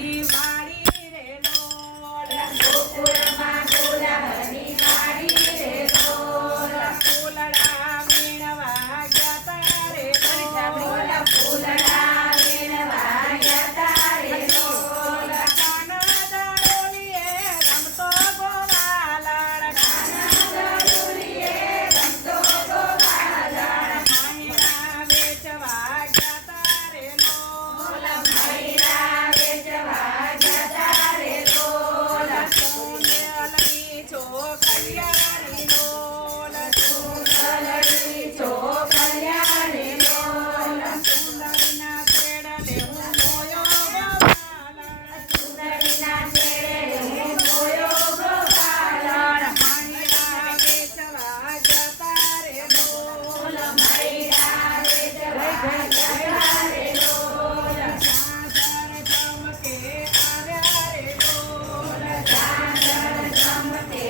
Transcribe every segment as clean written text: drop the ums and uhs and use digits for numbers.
હની વાળી રે લોલ ગોકુળમાં ગુલાબની વાડી રે લોલ ફૂલડા વીણવા ગયા તા રે લોલ ફૂલડા વીણવા ગયા તા રે લોલ કાનદાડોલીએ રમતો ગોવાલણ કાનડાળુલીએ રમતો ગોવાલણ મહિના વેચવા ગયા તા રે લોલ મૈરા વેચવા ગયા તા રે લોલ સોનેલની છોકરિયાની લોલ સુંદરડી ચોકરિયાની લોલ સુંદરીના છેડલે હું મોયો ગોવાલણ સુંદરીના છેડે હું જોયો ગોવાલણ મહિના વેચવા ગયા તા રે લોલ મૈરા વેચવા ગયા રે લોલ ચાદર ચમકે આવ્યા રે લોલ ચાદર ચમકે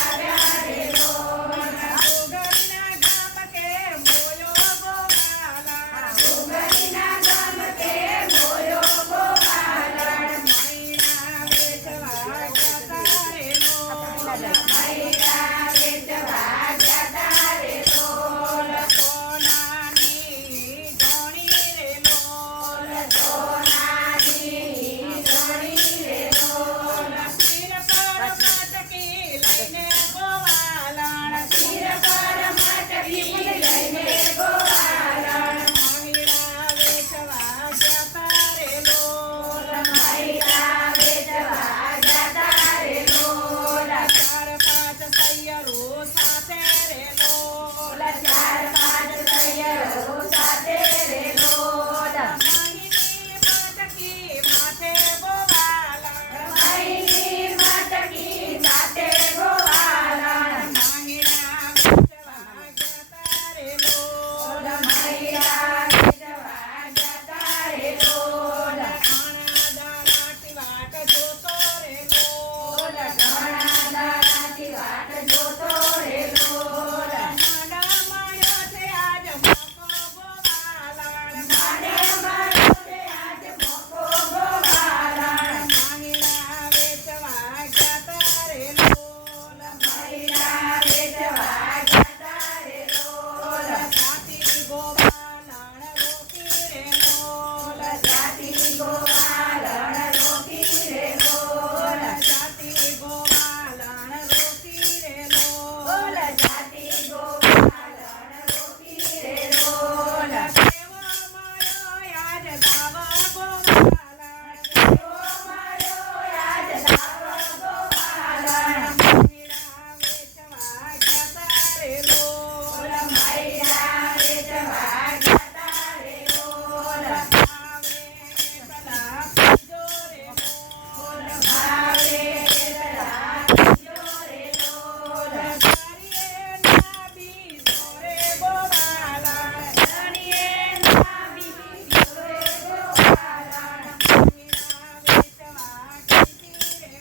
આવ્યા રે લોલ ડુંગરના ગામ કે મોયો ગોવાલણ ડુંગરીના ગમકે મોયો ગોવાલણ મહિના વેચવા ગયા તા રે લોલ મૈરા વેચવા ગયા તા રે લોલ સોનાની ધોણી રે લોલ સોનાની ધણી રે લોલ શિર પર માટકી લઈને ગોવાલણ શિર પર મટકી લઈને ગોવાલણ મહિના વેચવા ગયા તા રે લોલ મૈરા વેચવા ગયા તા રે લોલ 4-5 સૈયરો સાથે રે લોલ 4-5 સૈયરો સાથે રે લોલ મહિની માટકી માથે ગોવાલણ મૈની મટકી સાથે ગોવાલણ મહિના વેચવા ગયા તા રે લોલ મૈરા વેચવા ગયા તા રે લોલ આણા દાણાથી વાટ જોતો રે લોલ ઘણા દાડાથી વાટ જોતો રે લોલ માડા માયો છે આજ મોકો ગોવાલણ મારે મારો છે આજ મોકો ગોવાલણ મહિના વેચવા ગયા તા રે લોલ મૈરા વેચવા ગયા તા રે લોલ જાતી ગોવાલણ રોકી રે લોલ જાતી ગોવાલણ રોકી રે લોલ જાતી ગોવાલણ રોકી રે લોલ જાતી ગોવાલણ રોકી રે લોલ કેવો માયો આજ દાવા ગોવાલણ ઓ મારો આજ દાવ ગોવાલણ મહિના વેચવા ગયા તા રે લોલ મૈરા વેચવા ગયા તા રે લોલ આવે સલા પૂજો રે લોલ ભાવે કેટલા બીજો રે લોલ કરીએ ના બીજો રે ગોવાલણ ધણીએ ના બીજો રે ગોવાલણ મહિના વેચવા કીધી રે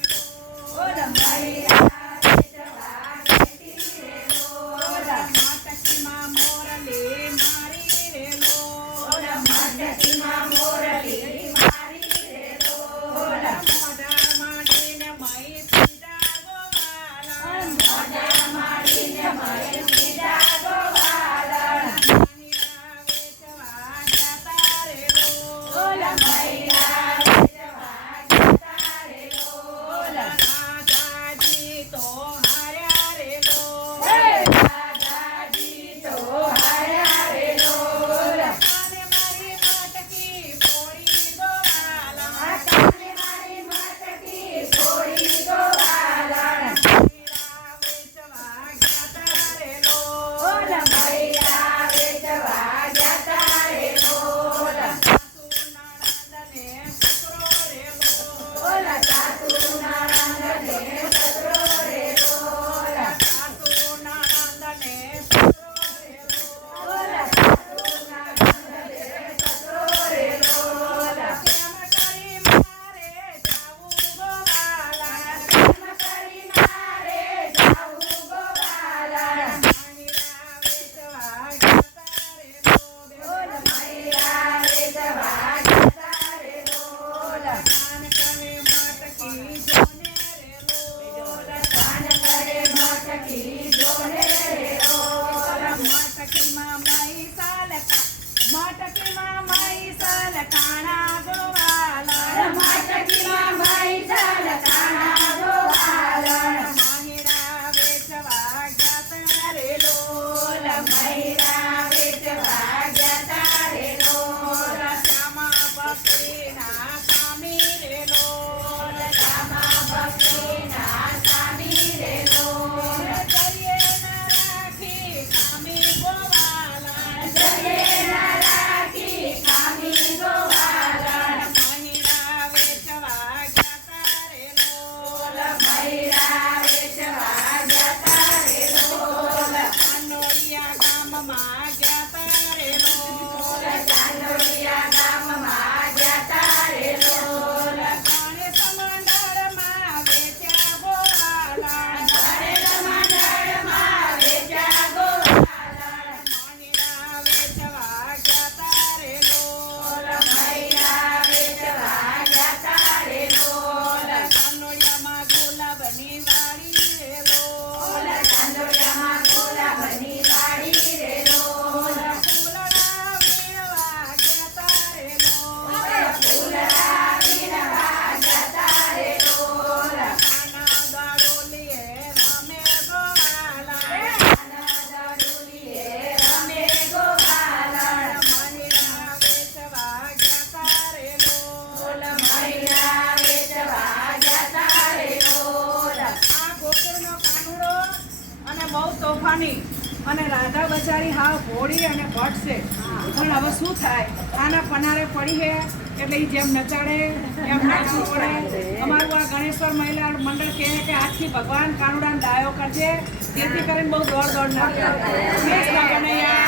લોલ મૈરા વેચવા ગઈ રે લોલ માટકીમાં મોરલી મારી રે લોલ મટકીમાં મોરલી મારી રે લોલ મોઢા માંડીને મહી સીધા ગોવાલણ મોઢા માડીને મય સીધા ગોવાલણ મહિના વેચવા ગયા તા રે લોલ મૈરા વેચવા ગયા તા રે લોલ દાદાજી તો હાર્યા રે લોલ દાદાજી તો હાર્યા રે લોલ અને મારી માટકી પોળી ગોવાલણ કાને મારી મટકી છોડી ગોવાલણ મહિના વેચવા ગયા તા રે લોલ મૈરા વેચવા ગયા તા રે લોલ સાસુ નણંદ ગોકુળમાં મૈસલ કાના ગોવાલણ મહિરા વેચવા ગયા તારે લોલ મૈરા વેચવા ગયા તારે લોલ શ્યામા ભક્તિના સ્વામી રે લોલ રામા ભક્તિના સ્વામી રે લોલ કરીએ ના રાખી સ્વામી ગોવાલણ જયે ના રાખી કામી ગોવાલણ મહિરા વેચવા ગયા તારે લોલ મૈરા વેચવા ગયા તારે લોલ કાનોડિયા ગામમાં ગયા તારે લોલ ચાંદોડિયા ગામમાં ગયા તારે લોલ ગણેશ મંડળમાં વેચ્યા ગોવાલણ ગણેશ મંડળમાં વેચ્યા ગોવાલણ મહિરા વેચવા ગયા તારે લોલ મૈરા વેચવા ગયા તારે લોલ કાનોડિયામાં ગુલાબની વાડી રે લોલ ચાંદોડિયામાં ગુલાબની વાડી રે લોલ ફૂલડા વીણવા ગયા તારે લોલ ફૂલડા વીણવા ગયા તારે લોલ કાના દાડોલીએ રમે ગોવાલણ આનંદડુલીએ રમે ગોવાલણ મહિરા વેચવા ગયા તારે લોલ મૈરા વેચવા ગયા તારે લોલ આ ગોકુળનો કાનુડો અને બહુ તોફાની અને રાધા બચારી હાવ ભોળી અને ભટ્ટ છે પણ હવે શું થાય આના પનારે પડી છે એટલે ઈ જેમ નચાડે એમ નાચવું પડે અમારું આ ગણેશ્વર મહિલા મંડળ કહે કે આજથી ભગવાન કાનુડાને ડાયો કરજે જેથી કરીને બહુ દોડ ના કરે. બેસ બાબાને યાર.